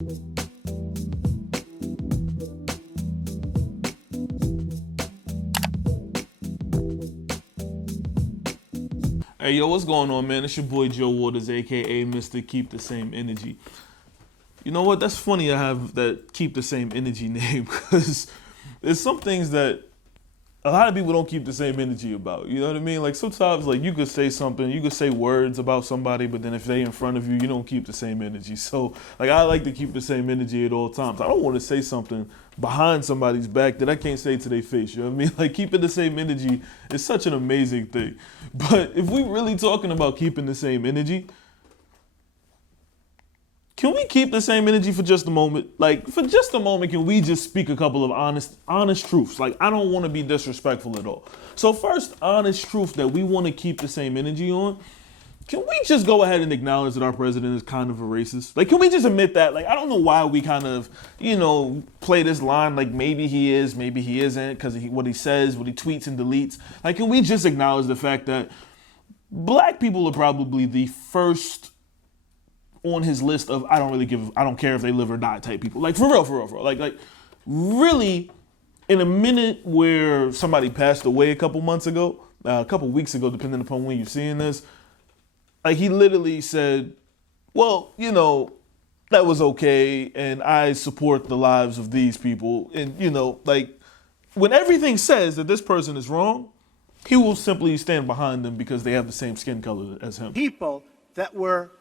Hey, yo, what's going on, man? It's your boy Joe Waters, aka Mr. Keep the Same Energy. You know what? That's funny I have that Keep the Same Energy name because there's some things that a lot of people don't keep the same energy about. You know what I mean? Like sometimes, like you could say something, you could say words about somebody, but then if they in front of you, you don't keep the same energy. So, like I like to keep the same energy at all times. I don't want to say something behind somebody's back that I can't say to their face. You know what I mean? Like keeping the same energy is such an amazing thing. But if we really talking about keeping the same energy, can we keep the same energy for just a moment? Like, for just a moment, can we just speak a couple of honest truths? Like, I don't want to be disrespectful at all. So first, honest truth that we want to keep the same energy on. Can we just go ahead and acknowledge that our president is kind of a racist? Like, can we just admit that? Like, I don't know why we kind of, play this line like maybe he is, maybe he isn't, because what he says, what he tweets and deletes. Like, can we just acknowledge the fact that black people are probably the first on his list of I don't care if they live or die type people. Like for real. Like really, in a minute where somebody passed away a couple weeks ago, depending upon when you're seeing this, like he literally said, well, that was okay, and I support the lives of these people. And, like when everything says that this person is wrong, he will simply stand behind them because they have the same skin color as him. People that were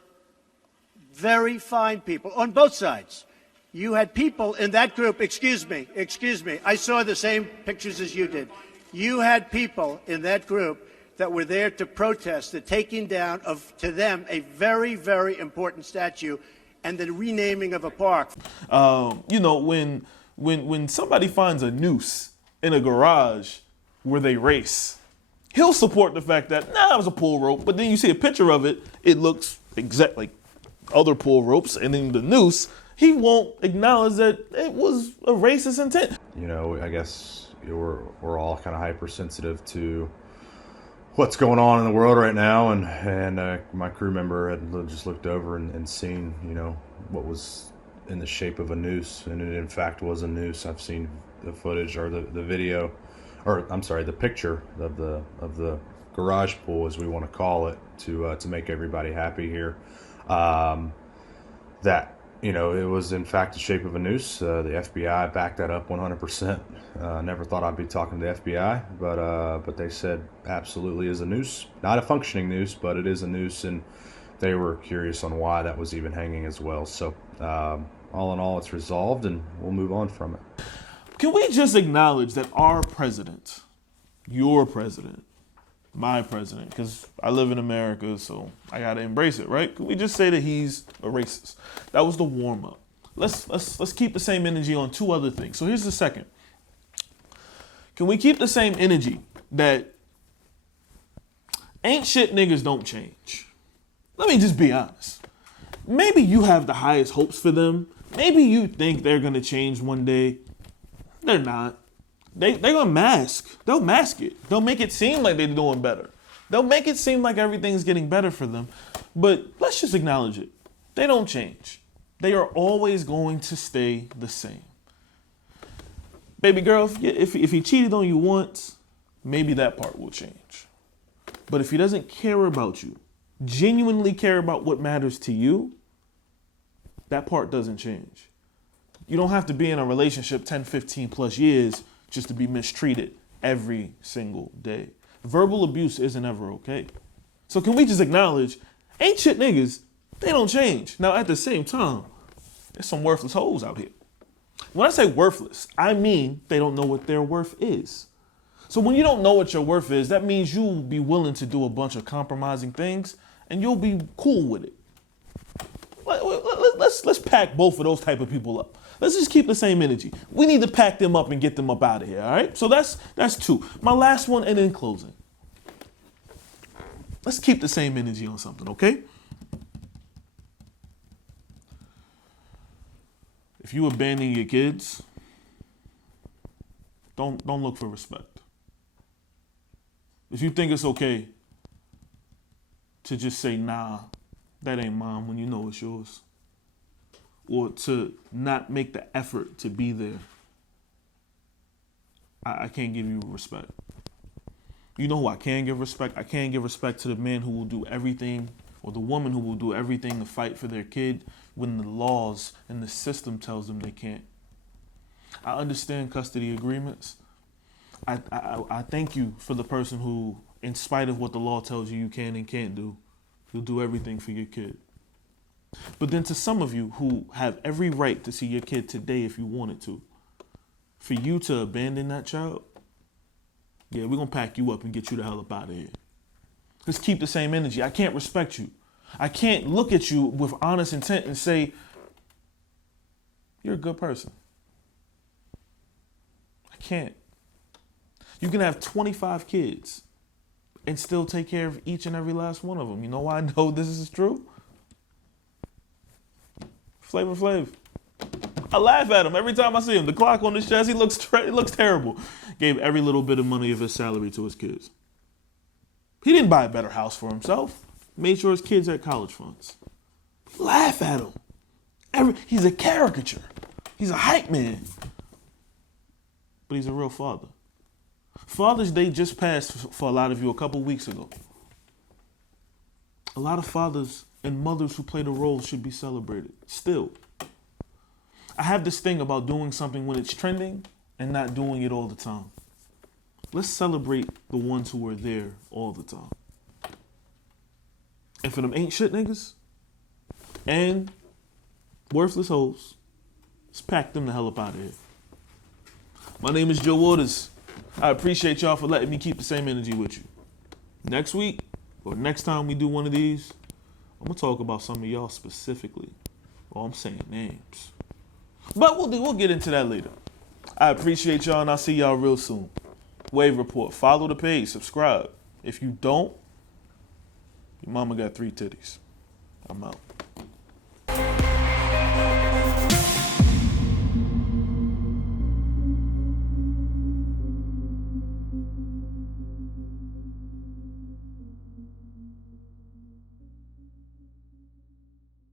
very fine people on both sides. You had people in that group, excuse me, I saw the same pictures as you did. You had people in that group that were there to protest the taking down of, to them, a very, very important statue and the renaming of a park. When somebody finds a noose in a garage where they race, he'll support the fact that, it was a pull rope, but then you see a picture of it, it looks exactly like other pull ropes, and then the noose, he won't acknowledge that it was a racist intent. I guess we're all kind of hypersensitive to what's going on in the world right now, and my crew member had just looked over and seen, what was in the shape of a noose, and it in fact was a noose. I've seen the footage or the video, or I'm sorry, the picture of the garage pool, as we want to call it, to make everybody happy here. That it was in fact the shape of a noose. The FBI backed that up 100%. Never thought I'd be talking to the FBI, but they said absolutely is a noose. Not a functioning noose, but it is a noose, and they were curious on why that was even hanging as well. So all in all, it's resolved, and we'll move on from it. Can we just acknowledge that our president, your president, my president, because I live in America, so I gotta embrace it, right? Can we just say that he's a racist? That was the warm up. Let's keep the same energy on two other things. So here's the second. Can we keep the same energy that ain't shit niggas don't change? Let me just be honest. Maybe you have the highest hopes for them. Maybe you think they're gonna change one day. They're not. They're gonna mask. They'll mask it. They'll make it seem like they're doing better. They'll make it seem like everything's getting better for them. But let's just acknowledge it. They don't change. They are always going to stay the same. Baby girl, if he cheated on you once, maybe that part will change. But if he doesn't care about you, genuinely care about what matters to you, that part doesn't change. You don't have to be in a relationship 10, 15 plus years just to be mistreated every single day. Verbal abuse isn't ever okay. So can we just acknowledge, ain't shit niggas, they don't change. Now at the same time, there's some worthless hoes out here. When I say worthless, I mean they don't know what their worth is. So when you don't know what your worth is, that means you'll be willing to do a bunch of compromising things and you'll be cool with it. Let's pack both of those type of people up. Let's just keep the same energy. We need to pack them up and get them up out of here, all right? So that's two. My last one, and in closing. Let's keep the same energy on something, okay? If you abandon your kids, don't look for respect. If you think it's okay to just say, nah, that ain't mine when you know it's yours, or to not make the effort to be there, I can't give you respect. You know who I can give respect? I can give respect to the man who will do everything, or the woman who will do everything to fight for their kid when the laws and the system tells them they can't. I understand custody agreements. I thank you for the person who, in spite of what the law tells you can and can't do, you'll do everything for your kid. But then to some of you who have every right to see your kid today if you wanted to, for you to abandon that child, yeah, we're going to pack you up and get you the hell up out of here. Let's keep the same energy. I can't respect you. I can't look at you with honest intent and say, you're a good person. I can't. You can have 25 kids and still take care of each and every last one of them. You know why I know this is true? Flavor Flav. I laugh at him every time I see him. The clock on his chest, he looks terrible. Gave every little bit of money of his salary to his kids. He didn't buy a better house for himself. Made sure his kids had college funds. Laugh at him. He's a caricature. He's a hype man. But he's a real father. Father's Day just passed for a lot of you a couple weeks ago. A lot of fathers and mothers who play the role should be celebrated. Still, I have this thing about doing something when it's trending and not doing it all the time. Let's celebrate the ones who are there all the time. And for them ain't shit niggas and worthless hoes, let's pack them the hell up out of here. My name is Joe Waters. I appreciate y'all for letting me keep the same energy with you. Next week, or next time we do one of these, I'm going to talk about some of y'all specifically. Well, I'm saying names. But we'll get into that later. I appreciate y'all, and I'll see y'all real soon. Wave Report. Follow the page. Subscribe. If you don't, your mama got 3 titties. I'm out.